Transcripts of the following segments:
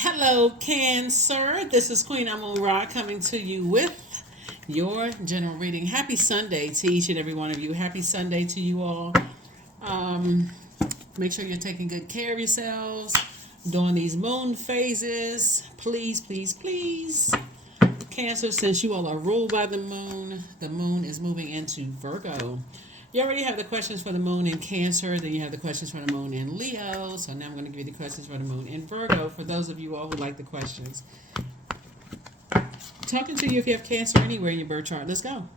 Hello, Cancer. This is Queen Amun Ra coming to you with your general reading. Happy Sunday to each and every one of you. Happy Sunday to you all. Um, Make sure you're taking good care of yourselves during these moon phases. Please, please, please. Cancer, since you all are ruled by the moon is moving into Virgo. You already have the questions for the moon in Cancer, then you have the questions for the moon in Leo. So now I'm going to give you the questions for the moon in Virgo for those of you all who like the questions. Talking to you if you have Cancer anywhere in your birth chart. Let's go.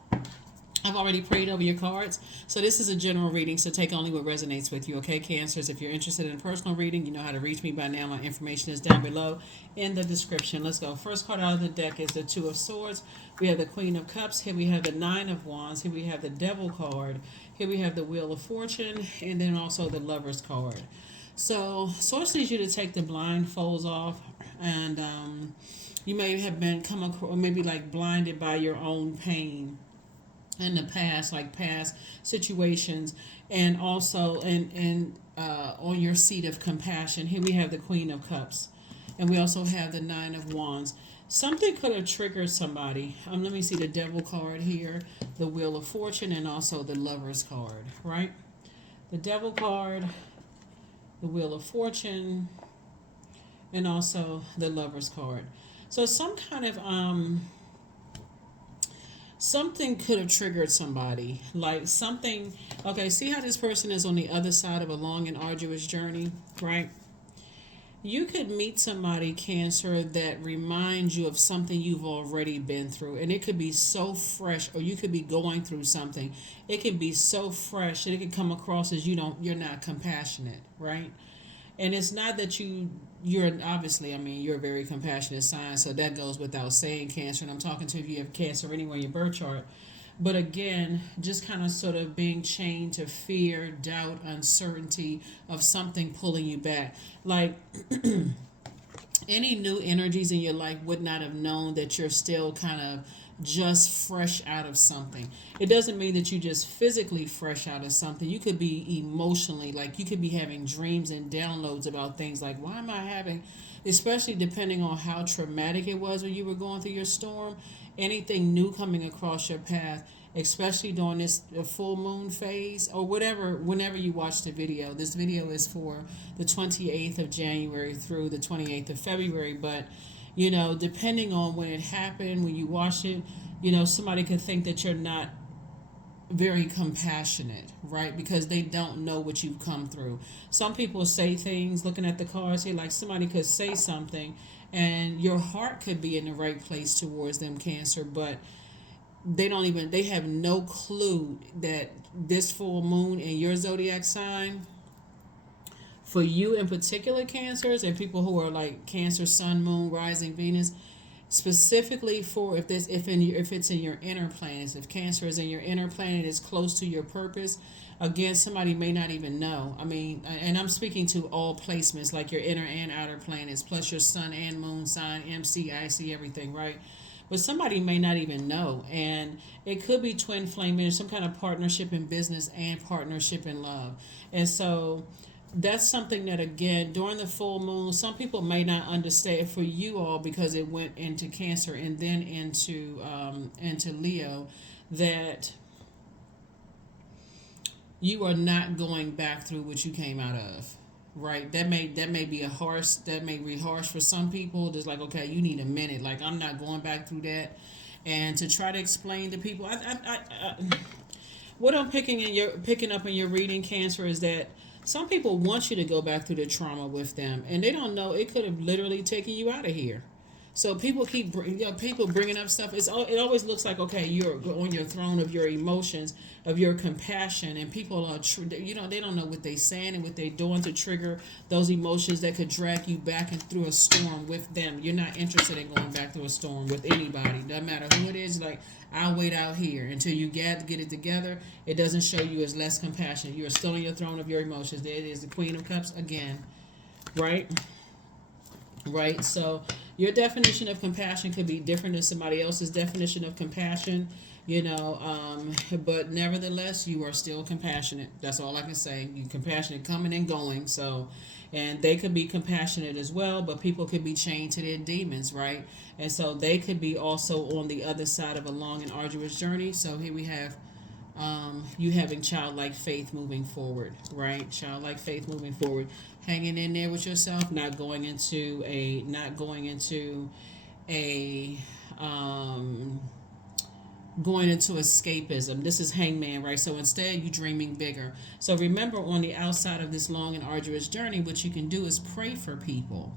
I've already prayed over your cards. So this is a general reading, so take only what resonates with you, okay, Cancers? If you're interested in a personal reading, you know how to reach me by now. My information is down below in the description. Let's go. First card out of the deck is the Two of Swords. We have the Queen of Cups. Here we have the Nine of Wands. Here we have the Devil card. Here we have the Wheel of Fortune, and then also the Lover's card. So Source needs you to take the blindfolds off, and you may have been come across, maybe like blinded by your own pain in the past, like past situations, and also on your seat of compassion. Here we have the Queen of Cups, and we also have the Nine of Wands. Something could have triggered somebody. Let me see the Devil card here, the Wheel of Fortune, and also the Lover's card, right? The Devil card, the Wheel of Fortune, and also the Lover's card. So some kind of something could have triggered somebody, like something. Okay, see how this person is on the other side of a long and arduous journey, right? You could meet somebody, Cancer, that reminds you of something you've already been through, and it could be so fresh, or you could be going through something. It can be so fresh that it can come across as you're not compassionate, right? And it's not that you're obviously, I mean, you're a very compassionate sign, so that goes without saying, Cancer. And I'm talking to if you have Cancer anywhere in your birth chart. But again, just kind of sort of being chained to fear, doubt, uncertainty of something pulling you back. Like any new energies in your life would not have known that you're still kind of just fresh out of something. It doesn't mean that you just physically fresh out of something. You could be emotionally, like you could be having dreams and downloads about things like, why am I having, especially depending on how traumatic it was when you were going through your storm, anything new coming across your path, especially during this full moon phase or whatever, whenever you watch the video. This video is for the 28th of January through the 28th of February, but depending on when it happened, when you watch it, somebody could think that you're not very compassionate, right? Because they don't know what you've come through. Some people say things, looking at the cards here, like somebody could say something and your heart could be in the right place towards them, Cancer, but they have no clue that this full moon in your zodiac sign, for you in particular, Cancers, and people who are like Cancer, Sun, Moon, Rising, Venus, specifically for if it's in your inner planets, if Cancer is in your inner planet, is close to your purpose. Again, somebody may not even know. I mean, and I'm speaking to all placements, like your inner and outer planets, plus your Sun and Moon sign, MC, IC, everything, right? But somebody may not even know, and it could be twin flame, some kind of partnership in business and partnership in love, and so that's something that, again, during the full moon, some people may not understand. For you all, because it went into Cancer and then into Leo, that you are not going back through what you came out of, right? That may be harsh for some people. Just like, okay, you need a minute, like I'm not going back through that. And to try to explain to people, what I'm picking up in your reading, Cancer, is that some people want you to go back through the trauma with them, and they don't know it could have literally taken you out of here. So people keep people bringing up stuff. It always looks like, okay, you're on your throne of your emotions, of your compassion, and people are they don't know what they're saying and what they're doing to trigger those emotions that could drag you back and through a storm with them. You're not interested in going back through a storm with anybody, no matter who it is. Like, I'll wait out here until you get it together. It doesn't show you as less compassionate. You are still on your throne of your emotions. There it is, the Queen of Cups again, right? Right. So Your definition of compassion could be different than somebody else's definition of compassion, but nevertheless, you are still compassionate. That's all I can say. You're compassionate coming and going. So, and they could be compassionate as well, but people could be chained to their demons, right? And so they could be also on the other side of a long and arduous journey. So here we have you having childlike faith moving forward, right? Childlike faith moving forward, hanging in there with yourself, not going into a going into escapism. This is hangman, right? So instead, you dreaming bigger. So remember, on the outside of this long and arduous journey, what you can do is pray for people.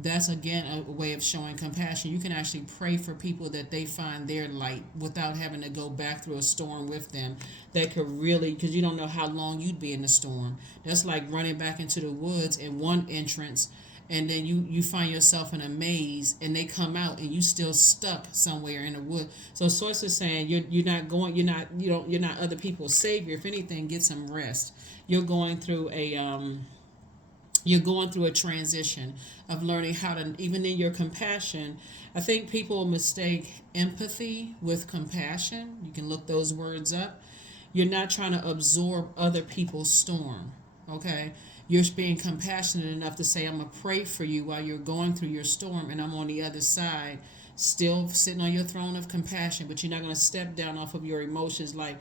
That's again a way of showing compassion. You can actually pray for people that they find their light without having to go back through a storm with them. That could really, because you don't know how long you'd be in the storm. That's like running back into the woods in one entrance, and then you find yourself in a maze, and they come out, and you still stuck somewhere in the wood. So Source is saying you're not other people's savior. If anything, get some rest. You're going through a transition of learning how to, even in your compassion, I think people mistake empathy with compassion. You can look those words up. You're not trying to absorb other people's storm, okay? You're being compassionate enough to say, I'm going to pray for you while you're going through your storm, and I'm on the other side, still sitting on your throne of compassion, but you're not going to step down off of your emotions like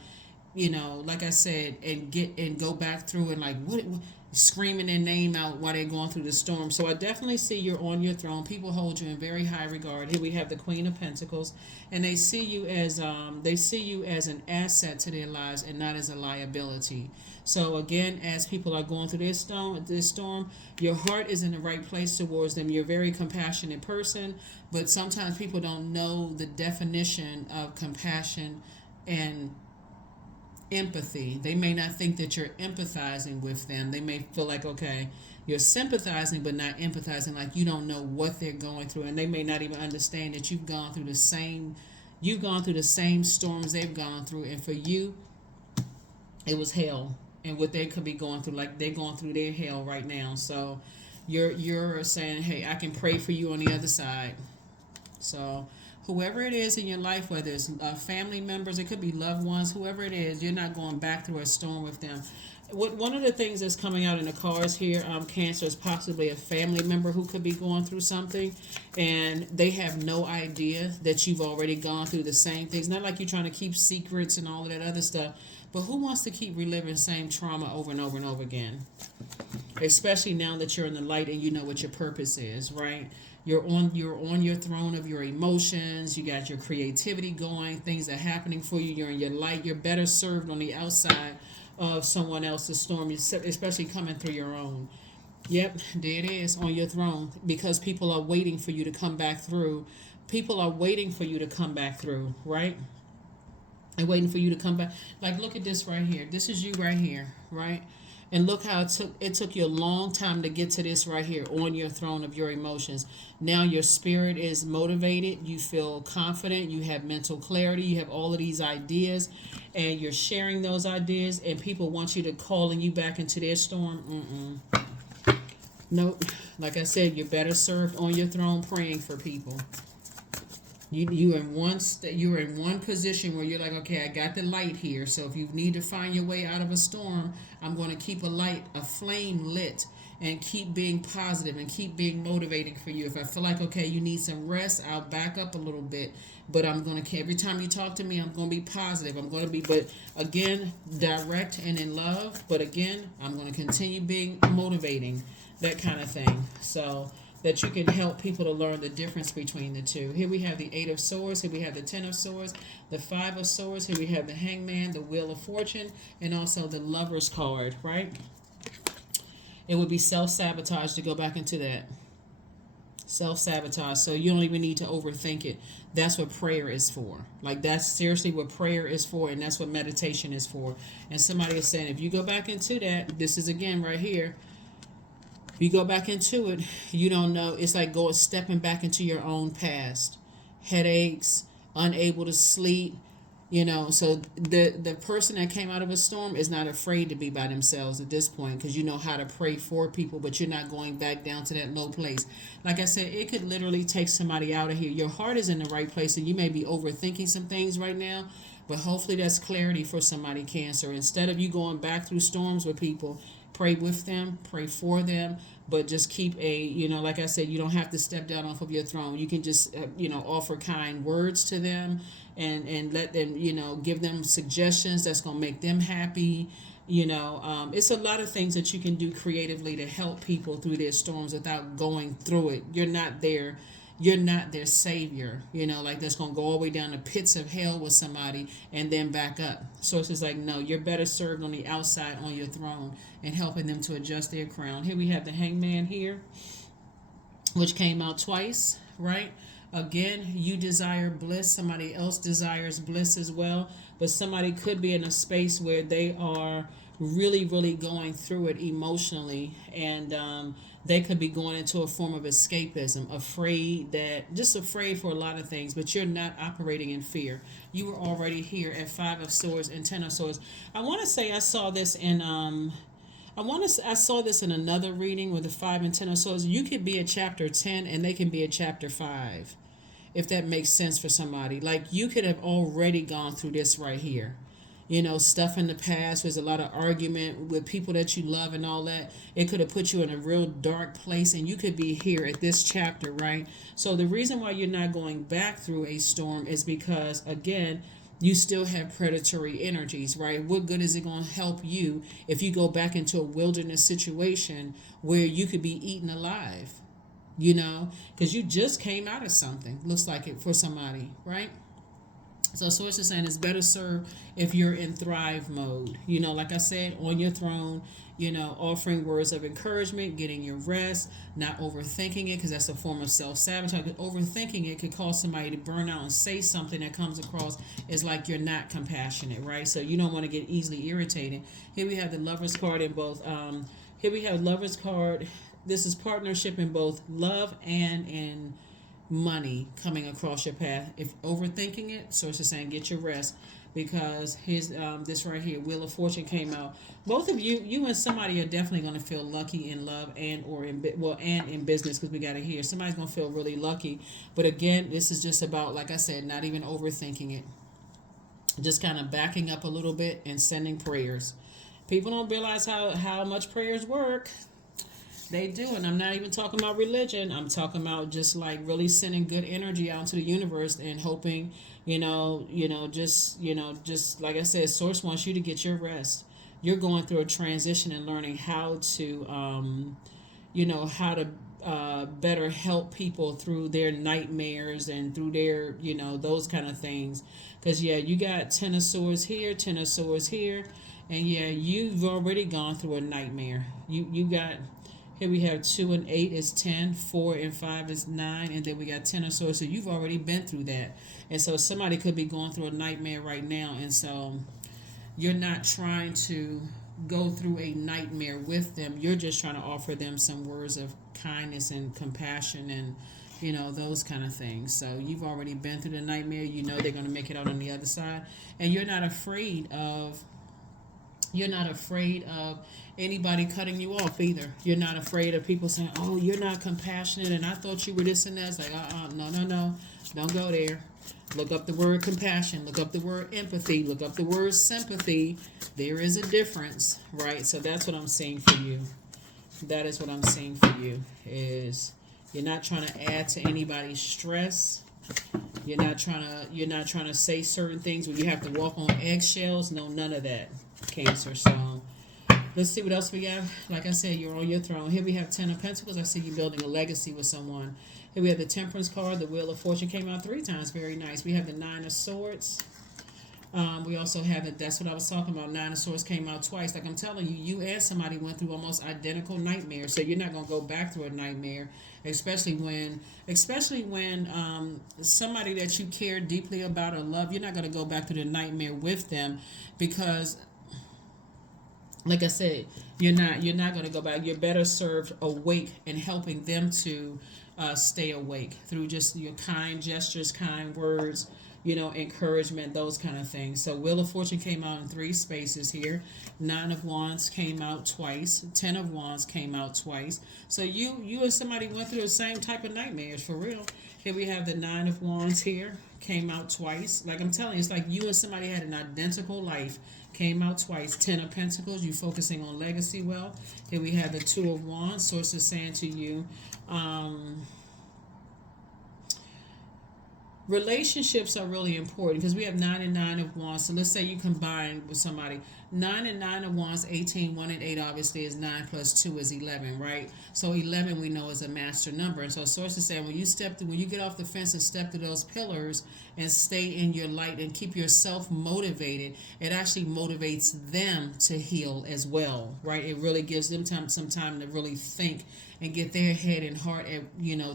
I said, and go back through and what screaming their name out while they're going through the storm. So I definitely see you're on your throne. People hold you in very high regard. Here we have the Queen of Pentacles, and they see you as an asset to their lives and not as a liability. So again, as people are going through this storm, your heart is in the right place towards them. You're a very compassionate person, but sometimes people don't know the definition of compassion and empathy. They may not think that you're empathizing with them. They may feel like, okay, you're sympathizing but not empathizing, like you don't know what they're going through, and they may not even understand that you've gone through the same storms they've gone through, and for you it was hell, and what they could be going through, like they're going through their hell right now. So you're saying, hey, I can pray for you on the other side. So whoever it is in your life, whether it's family members, it could be loved ones, whoever it is, you're not going back through a storm with them. One of the things that's coming out in the cards here, Cancer, is possibly a family member who could be going through something, and they have no idea that you've already gone through the same things. Not like you're trying to keep secrets and all of that other stuff, but who wants to keep reliving the same trauma over and over and over again? Especially now that you're in the light and you know what your purpose is, right? You're on your throne of your emotions. You got your creativity going. Things are happening for you. You're in your light. You're better served on the outside of someone else's storm, especially coming through your own. Yep, there it is, on your throne, because people are waiting for you to come back through. People are waiting for you to come back through, right? And waiting for you to come back. Like, look at this right here. This is you right here, right? And look how it took you a long time to get to this right here, on your throne of your emotions. Now your spirit is motivated. You feel confident. You have mental clarity. You have all of these ideas, and you're sharing those ideas, and people want you to calling you back into their storm. Nope. Like I said, you're better served on your throne praying for people. You're in one position where you're like, okay, I got the light here. So if you need to find your way out of a storm, I'm going to keep a flame lit, and keep being positive and keep being motivating for you. If I feel like, okay, you need some rest, I'll back up a little bit. But I'm going to, every time you talk to me, I'm going to be positive. But again, direct and in love. But again, I'm going to continue being motivating, that kind of thing. So that you can help people to learn the difference between the two. Here we have the Eight of Swords. Here we have the Ten of Swords, the Five of Swords. Here we have the Hangman, the Wheel of Fortune, and also the Lover's card, right? It would be self-sabotage to go back into that. Self-sabotage. So you don't even need to overthink it. That's what prayer is for. Like, that's seriously what prayer is for, and that's what meditation is for. And somebody is saying, if you go back into that, this is again right here, if you go back into it, you don't know. It's like stepping back into your own past. Headaches, unable to sleep, So the person that came out of a storm is not afraid to be by themselves at this point, because you know how to pray for people, but you're not going back down to that low place. Like I said, it could literally take somebody out of here. Your heart is in the right place, and you may be overthinking some things right now, but hopefully that's clarity for somebody, Cancer. Instead of you going back through storms with people, pray with them, pray for them, but just keep like I said, you don't have to step down off of your throne. You can just offer kind words to them, and let them, give them suggestions that's going to make them happy. It's a lot of things that you can do creatively to help people through their storms without going through it. You're not their savior, like that's going to go all the way down the pits of hell with somebody and then back up. So it's just like, no, you're better served on the outside on your throne and helping them to adjust their crown. Here we have the Hangman here, which came out twice, right? Again, you desire bliss, somebody else desires bliss as well, but somebody could be in a space where they are really, really going through it emotionally, and they could be going into a form of escapism, afraid for a lot of things, but you're not operating in fear. You were already here at Five of Swords and Ten of Swords. I want to say I saw this in I saw this in another reading with the 5 and 10 of swords. You could be at chapter 10 and they can be at chapter 5, if that makes sense for somebody. Like, you could have already gone through this right here. Stuff in the past. There's a lot of argument with people that you love and all that. It could have put you in a real dark place, and you could be here at this chapter, right? So the reason why you're not going back through a storm is because, again, you still have predatory energies, right? What good is it going to help you if you go back into a wilderness situation where you could be eaten alive? Because you just came out of something, looks like it for somebody, right? So Source is saying it's better served if you're in thrive mode. Like I said, on your throne, offering words of encouragement, getting your rest, not overthinking it, because that's a form of self-sabotage. Overthinking it could cause somebody to burn out and say something that comes across as like you're not compassionate, right? So you don't want to get easily irritated. Here we have the Lover's card in both. Here we have Lover's card. This is partnership in both love and in money coming across your path. If overthinking it, Source is saying get your rest, because his this right here, Wheel of Fortune, came out. Both of you and somebody are definitely going to feel lucky in love and in business, because we got it here. Somebody's going to feel really lucky, but again, this is just about, like I said, not even overthinking it, just kind of backing up a little bit and sending prayers. People don't realize how much prayers work. They do, and I'm not even talking about religion. I'm talking about just like really sending good energy out into the universe and hoping, just like I said, Source wants you to get your rest. You're going through a transition and learning how to, better help people through their nightmares and through their, those kind of things. Because, yeah, you got 10 of Swords here, 10 of Swords here, and, yeah, you've already gone through a nightmare. You got... Here we have 2 and 8 is 10, 4 and 5 is 9, and then we got 10 of swords. So you've already been through that. And so somebody could be going through a nightmare right now. And so you're not trying to go through a nightmare with them. You're just trying to offer them some words of kindness and compassion and, those kind of things. So you've already been through the nightmare. They're going to make it out on the other side. And you're not afraid of anybody cutting you off either. You're not afraid of people saying, oh, you're not compassionate and I thought you were this and that. It's like, no, don't go there. Look up the word compassion, look up the word empathy, look up the word sympathy. There is a difference, right? So that's what I'm saying for you. That is what I'm saying for you, is you're not trying to add to anybody's stress. You're not trying to say certain things where you have to walk on eggshells. No, none of that, Cancer. So let's see what else we got. Like I said, you're on your throne. Here we have 10 of Pentacles. I see you building a legacy with someone. Here we have the Temperance card. The Wheel of Fortune came out 3 times. Very nice. We have the 9 of Swords. We also have it. That's what I was talking about. 9 of Swords came out twice. Like I'm telling you, you and somebody went through almost identical nightmares. So you're not going to go back through a nightmare, especially when somebody that you care deeply about or love, you're not going to go back through the nightmare with them, because like I said, you're not going to go back. You're better served awake and helping them to stay awake through just your kind gestures, kind words, encouragement, those kind of things. So Wheel of Fortune came out in three spaces here. Nine of Wands came out twice. Ten of Wands came out twice. So you and somebody went through the same type of nightmares, for real. Here we have the Nine of Wands here, came out twice. Like I'm telling you, it's like you and somebody had an identical life, came out twice. Ten of Pentacles, you focusing on legacy wealth. Here we have the Two of Wands, source is saying to you, relationships are really important because we have 9 and 9 of Wands. So let's say you combine with somebody. 9 and 9 of Wands, 18, 1 and 8 obviously is 9 plus 2 is 11, right? So 11 we know is a master number. And so sources saying when you get off the fence and step through those pillars and stay in your light and keep yourself motivated, it actually motivates them to heal as well, right? It really gives them some time to really think and get their head and heart,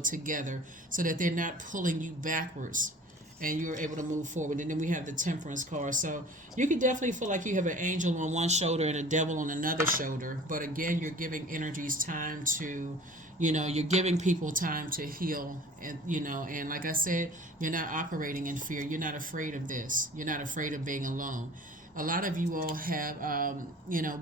together so that they're not pulling you backwards and you're able to move forward. And then we have the Temperance card. So you can definitely feel like you have an angel on one shoulder and a devil on another shoulder. But again, you're giving energies time to, you're giving people time to heal. And like I said, you're not operating in fear. You're not afraid of this. You're not afraid of being alone. A lot of you all have,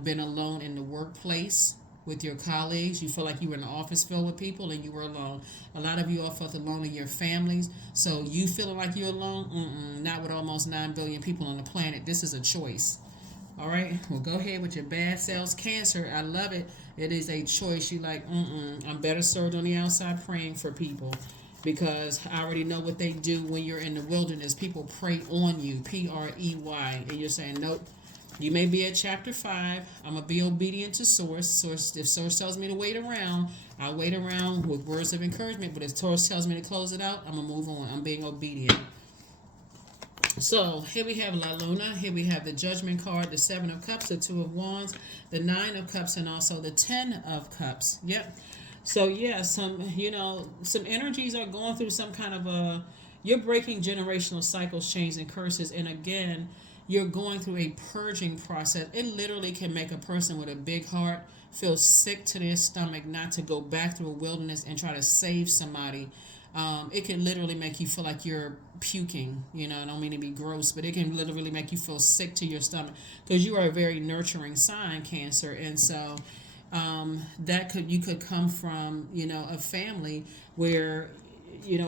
been alone in the workplace with your colleagues. You feel like you were in an office filled with people and you were alone. A lot of you all felt alone in your families. So you feeling like you're alone? Not with almost 9 billion people on the planet. This is a choice. All right. Well, go ahead with your bad selves. Cancer. I love it. It is a choice. You like, I'm better served on the outside praying for people because I already know what they do when you're in the wilderness. People prey on you. Prey. And you're saying, nope. You may be at chapter 5. I'm going to be obedient to Source. If Source tells me to wait around, I'll wait around with words of encouragement. But if Source tells me to close it out, I'm going to move on. I'm being obedient. So here we have La Luna. Here we have the Judgment card, the 7 of Cups, the 2 of Wands, the 9 of Cups, and also the 10 of Cups. Yep. So yeah, some energies are going through some kind of you're breaking generational cycles, chains, and curses. And again, you're going through a purging process. It literally can make a person with a big heart feel sick to their stomach not to go back through a wilderness and try to save somebody. It can literally make you feel like you're puking. I don't mean to be gross, but it can literally make you feel sick to your stomach because you are a very nurturing sign, Cancer. And so you could come from, a family where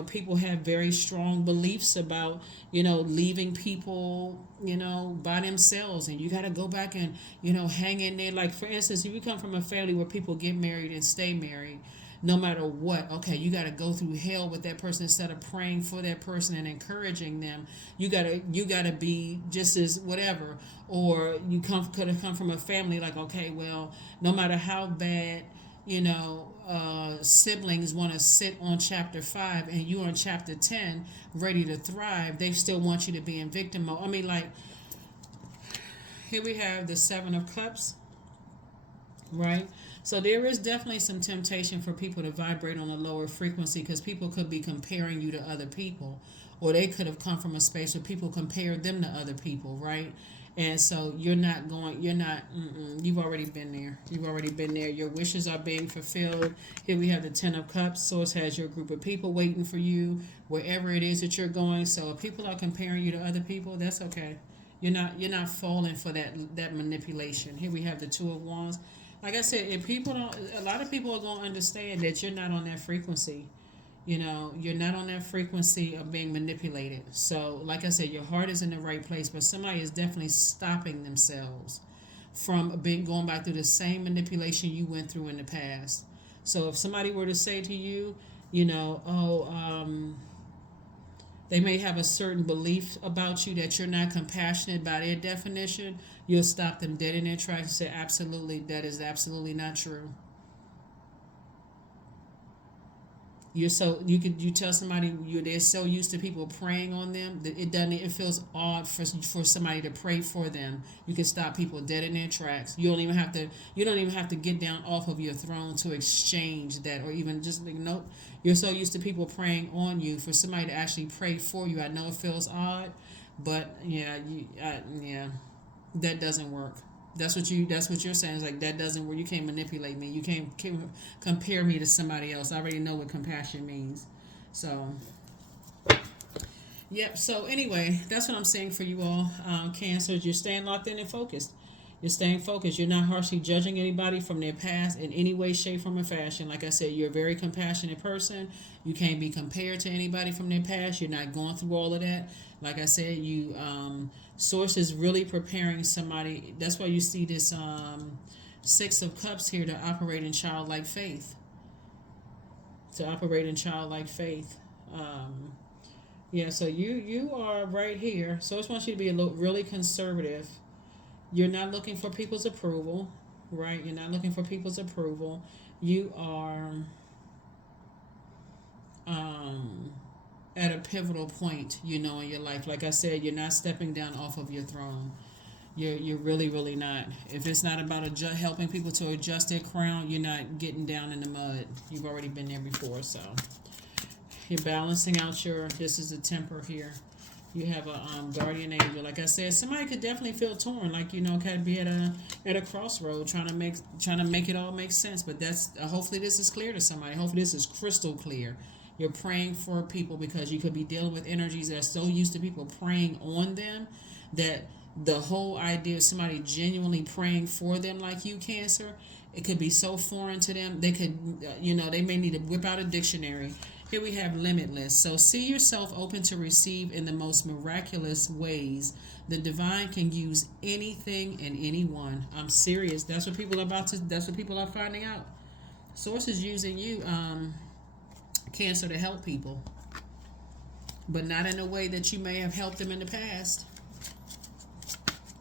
people have very strong beliefs about, leaving people, by themselves. And you got to go back and, hang in there. Like, for instance, if you come from a family where people get married and stay married, no matter what, okay, you got to go through hell with that person instead of praying for that person and encouraging them. You got to be just as whatever. Or could have come from a family like, okay, well, no matter how bad, siblings want to sit on chapter 5 and you're on chapter 10 ready to thrive, they still want you to be in victim mode. I mean, like, here we have the 7 of Cups, right? So there is definitely some temptation for people to vibrate on a lower frequency because people could be comparing you to other people, or they could have come from a space where people compare them to other people, right? And so you've already been there. You've already been there. Your wishes are being fulfilled. Here we have the 10 of Cups. Source has your group of people waiting for you wherever it is that you're going. So if people are comparing you to other people, that's okay. You're not falling for that manipulation. Here we have the 2 of Wands. Like I said, a lot of people are going to understand that you're not on that frequency. You're not on that frequency of being manipulated. So, like I said, your heart is in the right place, but somebody is definitely stopping themselves from going back through the same manipulation you went through in the past. So, if somebody were to say to you, they may have a certain belief about you that you're not compassionate by their definition, you'll stop them dead in their tracks and say, absolutely, that is absolutely not true. You tell somebody they're so used to people praying on them that it feels odd for somebody to pray for them. You can stop people dead in their tracks. You don't even have to get down off of your throne to exchange that, or even just like, nope. You're so used to people praying on you, for somebody to actually pray for you. I know it feels odd, but that doesn't work. That's what you're saying. It's like, that doesn't work. You can't manipulate me. You can't compare me to somebody else. I already know what compassion means. So Yep. So anyway, that's what I'm saying for you all, Cancers. You're staying locked in and focused. You're staying focused. You're not harshly judging anybody from their past in any way, shape, form, or fashion. Like I said, you're a very compassionate person. You can't be compared to anybody from their past. You're not going through all of that. Like I said, you Source is really preparing somebody. That's why you see this Six of Cups here to operate in childlike faith. To operate in childlike faith. Yeah, so you are right here. So I just want you to be a little really conservative. You're not looking for people's approval, right? You're not looking for people's approval. You are um, at a pivotal point, in your life. Like I said, you're not stepping down off of your throne. You're really, really not. If it's not about helping people to adjust their crown, you're not getting down in the mud. You've already been there before, so you're balancing out this is the temper here. You have a guardian angel. Like I said, somebody could definitely feel torn. Like could be at a crossroad, trying to make it all make sense. But that's hopefully this is clear to somebody. Hopefully this is crystal clear. You're praying for people because you could be dealing with energies that are so used to people praying on them that the whole idea of somebody genuinely praying for them, like you, Cancer, it could be so foreign to them. They could, they may need to whip out a dictionary. Here we have limitless. So see yourself open to receive in the most miraculous ways. The divine can use anything and anyone. I'm serious. That's what people are finding out. Source is using you, Cancer, to help people. But not in a way that you may have helped them in the past.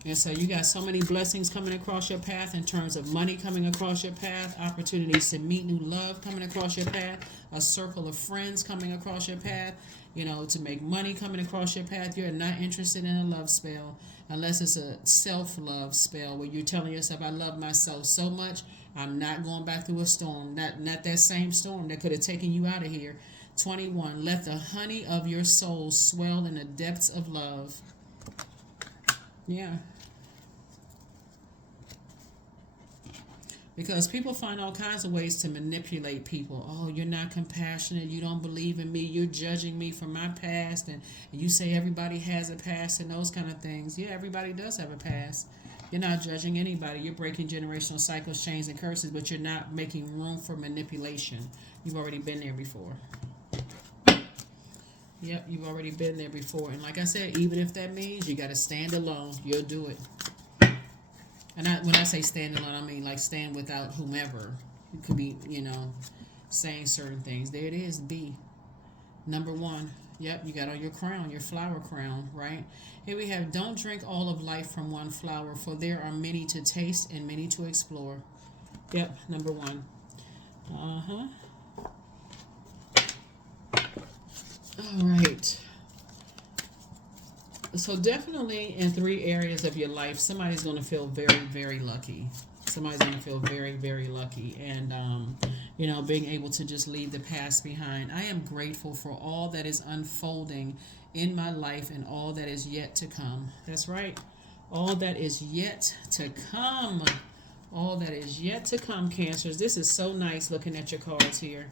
And so you got so many blessings coming across your path in terms of money coming across your path, opportunities to meet new love coming across your path, a circle of friends coming across your path, to make money coming across your path. You're not interested in a love spell unless it's a self-love spell where you're telling yourself, I love myself so much, I'm not going back through a storm. Not that same storm that could have taken you out of here. 21, let the honey of your soul swell in the depths of love. Yeah. Because people find all kinds of ways to manipulate people. Oh, you're not compassionate. You don't believe in me. You're judging me for my past. And you say everybody has a past and those kind of things. Yeah, everybody does have a past. You're not judging anybody. You're breaking generational cycles, chains, and curses, but you're not making room for manipulation. You've already been there before. Yep, you've already been there before. And like I said, even if that means you got to stand alone, you'll do it. And when I say stand alone, I mean like stand without whomever. It could be, saying certain things. There it is, B. Number 1. Yep, you got on your crown, your flower crown, right? Here we have, don't drink all of life from one flower, for there are many to taste and many to explore. Yep, number 1. Uh-huh. All right. So definitely in 3 areas of your life, somebody's going to feel very, very lucky. Somebody's going to feel very, very lucky. And, being able to just leave the past behind. I am grateful for all that is unfolding in my life and all that is yet to come. That's right. All that is yet to come. All that is yet to come, Cancers. This is so nice looking at your cards here.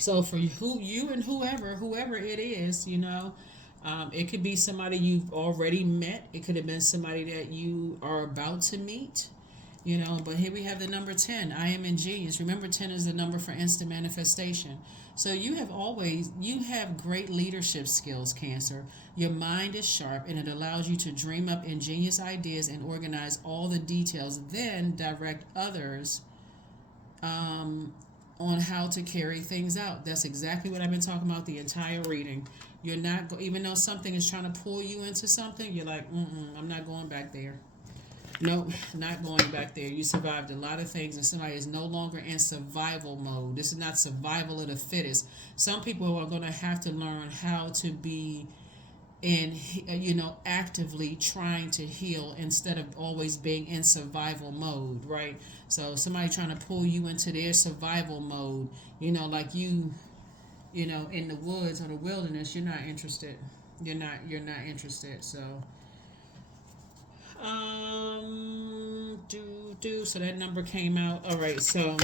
So for you and whoever it is, it could be somebody you've already met. It could have been somebody that you are about to meet, But here we have the number 10. I am ingenious. Remember, 10 is the number for instant manifestation. So you have great leadership skills, Cancer. Your mind is sharp and it allows you to dream up ingenious ideas and organize all the details, then direct others on how to carry things out. That's exactly what I've been talking about the entire reading. You're not, even though something is trying to pull you into something, you're like, I'm not going back there. Nope, not going back there. You survived a lot of things and somebody is no longer in survival mode. This is not survival of the fittest. Some people are going to have to learn how to be actively trying to heal instead of always being in survival mode, right? So somebody trying to pull you into their survival mode, like you in the woods or the wilderness, you're not interested. You're not interested. So, so that number came out. All right. So,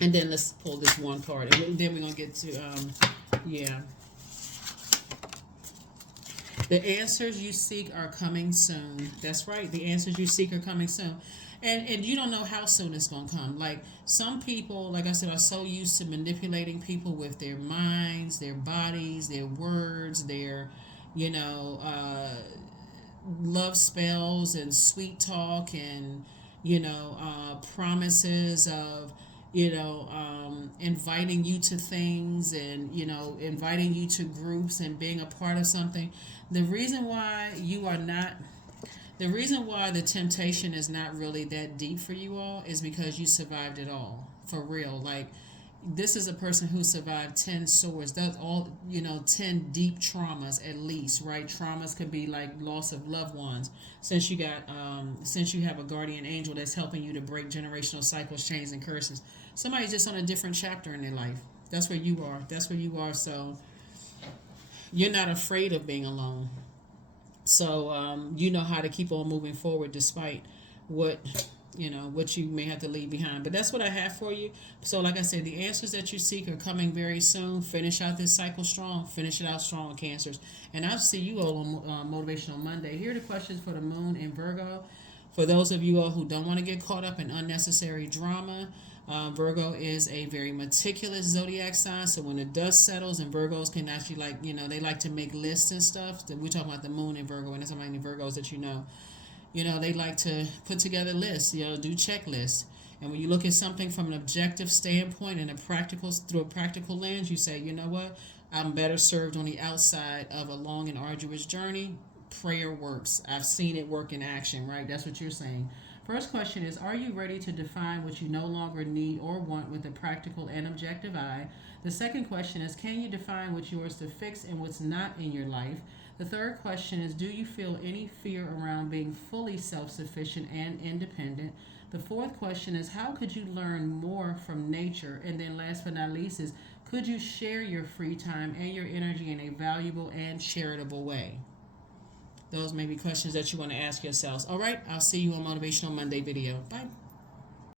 and then let's pull this one card, and then we're gonna get to Yeah. The answers you seek are coming soon. That's right. The answers you seek are coming soon. And you don't know how soon it's going to come. Like some people, like I said, are so used to manipulating people with their minds, their bodies, their words, their, you know, love spells and sweet talk and, promises of, inviting you to things and, inviting you to groups and being a part of something. The reason why you are not the reason why the temptation is not really that deep for you all is because you survived it all. For real. Like, this is a person who survived 10 swords. That's all, 10 deep traumas at least, right? Traumas could be like loss of loved ones. Since you have a guardian angel that's helping you to break generational cycles, chains, and curses. Somebody's just on a different chapter in their life. That's where you are. That's where you are. So you're not afraid of being alone. So you know how to keep on moving forward despite what what you may have to leave behind. But that's what I have for you. So like I said, the answers that you seek are coming very soon. Finish out this cycle strong. Finish it out strong, Cancers. And I'll see you all on Motivational Monday. Here are the questions for the moon in Virgo. For those of you all who don't want to get caught up in unnecessary drama, Virgo is a very meticulous zodiac sign. So when the dust settles and Virgos can actually they like to make lists and stuff. We're talking about the moon in Virgo, and there's so many Virgos that you know. They like to put together lists, do checklists. And when you look at something from an objective standpoint and through a practical lens, you say, you know what? I'm better served on the outside of a long and arduous journey. Prayer works. I've seen it work in action, right? That's what you're saying. First question is, are you ready to define what you no longer need or want with a practical and objective eye? The second question is, can you define what's yours to fix and what's not in your life? The third question is, do you feel any fear around being fully self-sufficient and independent? The fourth question is, how could you learn more from nature? And then last but not least is, could you share your free time and your energy in a valuable and charitable way? Those may be questions that you want to ask yourselves. All right, I'll see you on Motivational Monday video. Bye.